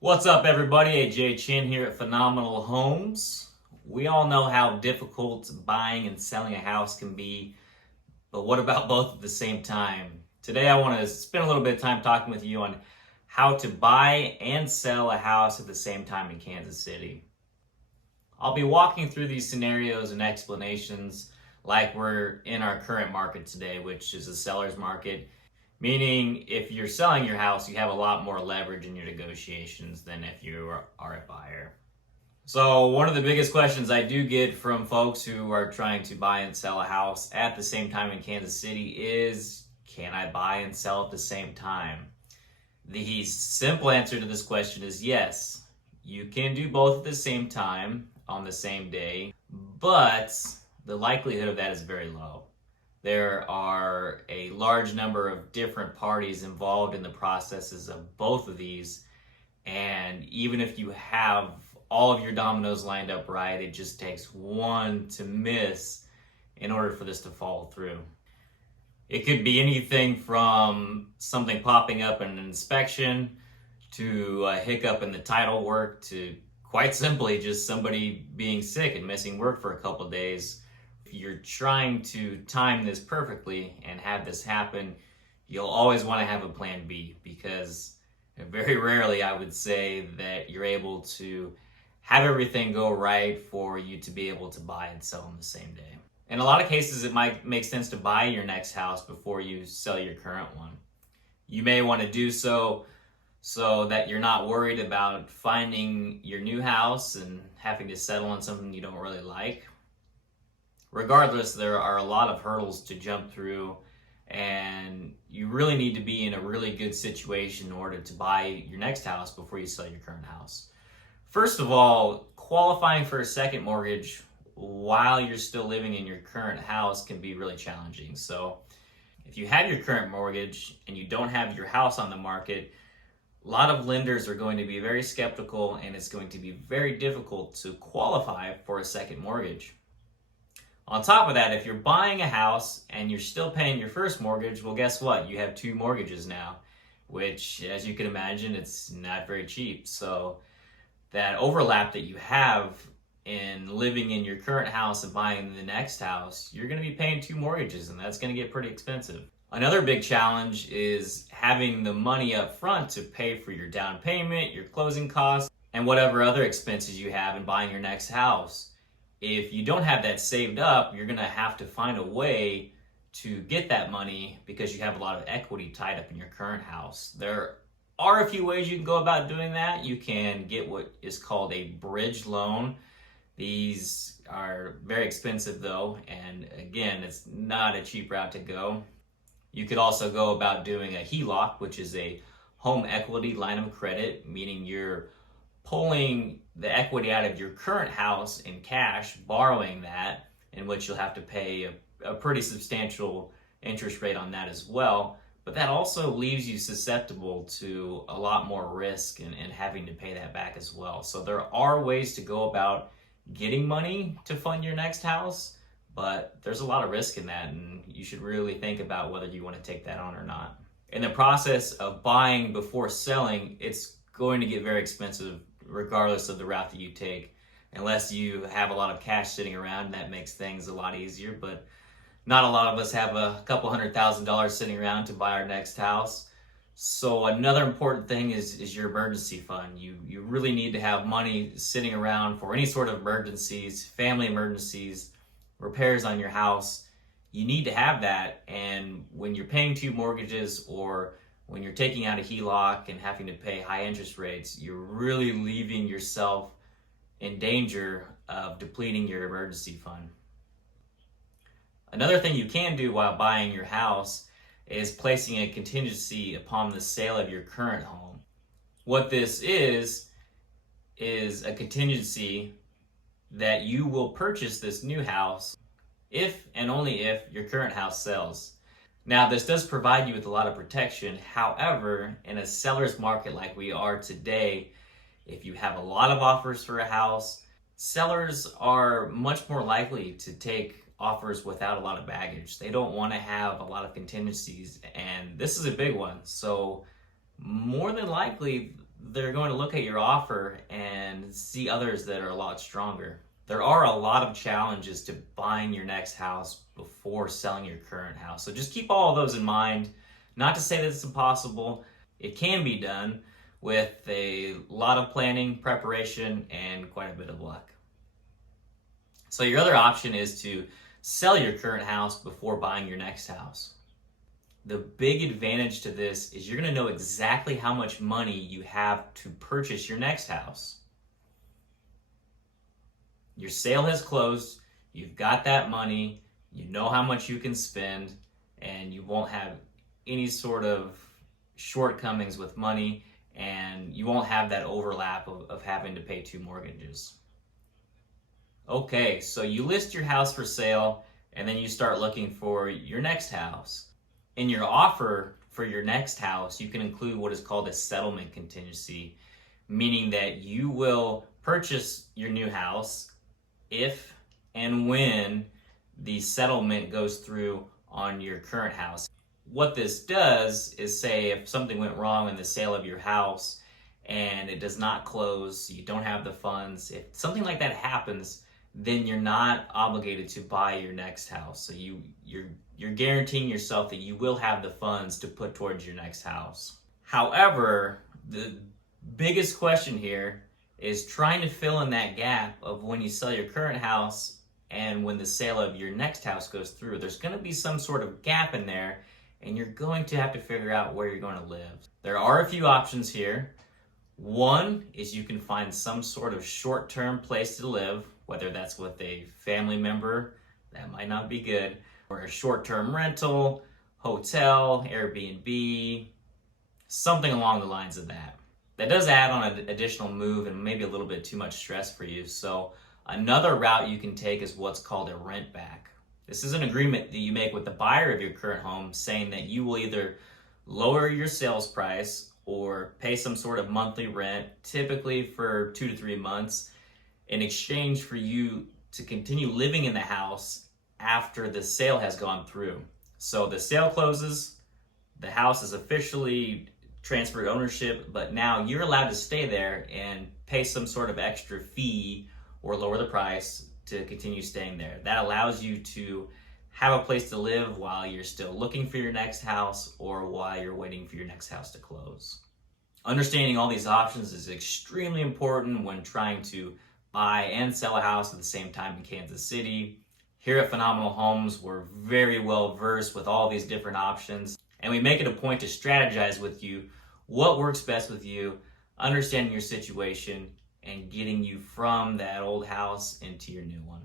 What's up, everybody? AJ Chin here at Phenomenal Homes. We all know how difficult buying and selling a house can be, but what about both at the same time? Today, I want to spend a little bit of time talking with you on how to buy and sell a house at the same time in Kansas City. I'll be walking through these scenarios and explanations like we're in our current market today, which is a seller's market. Meaning, if you're selling your house, you have a lot more leverage in your negotiations than if you are a buyer. So, one of the biggest questions I do get from folks who are trying to buy and sell a house at the same time in Kansas City is, can I buy and sell at the same time? The simple answer to this question is yes. You can do both at the same time on the same day, but the likelihood of that is very low. There are a large number of different parties involved in the processes of both of these. And even if you have all of your dominoes lined up right, it just takes one to miss in order for this to follow through. It could be anything from something popping up in an inspection to a hiccup in the title work to quite simply just somebody being sick and missing work for a couple of days. If you're trying to time this perfectly and have this happen, you'll always want to have a plan B, because very rarely I would say that you're able to have everything go right for you to be able to buy and sell on the same day. In a lot of cases, it might make sense to buy your next house before you sell your current one. You may want to do so that you're not worried about finding your new house and having to settle on something you don't really like. Regardless, there are a lot of hurdles to jump through, and you really need to be in a really good situation in order to buy your next house before you sell your current house. First of all, qualifying for a second mortgage while you're still living in your current house can be really challenging. So if you have your current mortgage and you don't have your house on the market, a lot of lenders are going to be very skeptical, and it's going to be very difficult to qualify for a second mortgage. On top of that, if you're buying a house and you're still paying your first mortgage, well, guess what? You have two mortgages now, which, as you can imagine, it's not very cheap. So that overlap that you have in living in your current house and buying the next house, you're going to be paying two mortgages, and that's going to get pretty expensive. Another big challenge is having the money up front to pay for your down payment, your closing costs, and whatever other expenses you have in buying your next house. If you don't have that saved up, you're going to have to find a way to get that money because you have a lot of equity tied up in your current house. There are a few ways you can go about doing that. You can get what is called a bridge loan. These are very expensive though, and again, it's not a cheap route to go. You could also go about doing a HELOC, which is a home equity line of credit, meaning you're pulling the equity out of your current house in cash, borrowing that, in which you'll have to pay a pretty substantial interest rate on that as well. But that also leaves you susceptible to a lot more risk and having to pay that back as well. So there are ways to go about getting money to fund your next house, but there's a lot of risk in that, and you should really think about whether you want to take that on or not. In the process of buying before selling, it's going to get very expensive regardless of the route that you take, unless you have a lot of cash sitting around. That makes things a lot easier, but not a lot of us have a couple $100,000 sitting around to buy our next house. So another important thing is your emergency fund. You really need to have money sitting around for any sort of emergencies, family emergencies, repairs on your house. You need to have that, and when you're paying two mortgages or when you're taking out a HELOC and having to pay high interest rates, you're really leaving yourself in danger of depleting your emergency fund. Another thing you can do while buying your house is placing a contingency upon the sale of your current home. What this is a contingency that you will purchase this new house if and only if your current house sells. Now, this does provide you with a lot of protection. However, in a seller's market like we are today, if you have a lot of offers for a house, sellers are much more likely to take offers without a lot of baggage. They don't want to have a lot of contingencies, and this is a big one. So more than likely, they're going to look at your offer and see others that are a lot stronger. There are a lot of challenges to buying your next house before selling your current house. So just keep all of those in mind. Not to say that it's impossible. It can be done with a lot of planning, preparation, and quite a bit of luck. So your other option is to sell your current house before buying your next house. The big advantage to this is you're going to know exactly how much money you have to purchase your next house. Your sale has closed, you've got that money, you know how much you can spend, and you won't have any sort of shortcomings with money, and you won't have that overlap of having to pay 2 mortgages. Okay, so you list your house for sale, and then you start looking for your next house. In your offer for your next house, you can include what is called a settlement contingency, meaning that you will purchase your new house if and when the settlement goes through on your current house. What this does is, say if something went wrong in the sale of your house and it does not close, you don't have the funds, if something like that happens, then you're not obligated to buy your next house. So you're guaranteeing yourself that you will have the funds to put towards your next house. However, the biggest question here is trying to fill in that gap of when you sell your current house and when the sale of your next house goes through. There's going to be some sort of gap in there, and you're going to have to figure out where you're going to live. There are a few options here. One is you can find some sort of short-term place to live, whether that's with a family member, that might not be good, or a short-term rental, hotel, Airbnb, something along the lines of that. That does add on an additional move and maybe a little bit too much stress for you. So another route you can take is what's called a rent back. This is an agreement that you make with the buyer of your current home, saying that you will either lower your sales price or pay some sort of monthly rent, typically for 2 to 3 months, in exchange for you to continue living in the house after the sale has gone through. So the sale closes, the house is officially transferred ownership, but now you're allowed to stay there and pay some sort of extra fee or lower the price to continue staying there. That allows you to have a place to live while you're still looking for your next house or while you're waiting for your next house to close. Understanding all these options is extremely important when trying to buy and sell a house at the same time in Kansas City. Here at Phenomenal Homes, we're very well versed with all these different options, and we make it a point to strategize with you what works best with you, understanding your situation, and getting you from that old house into your new one.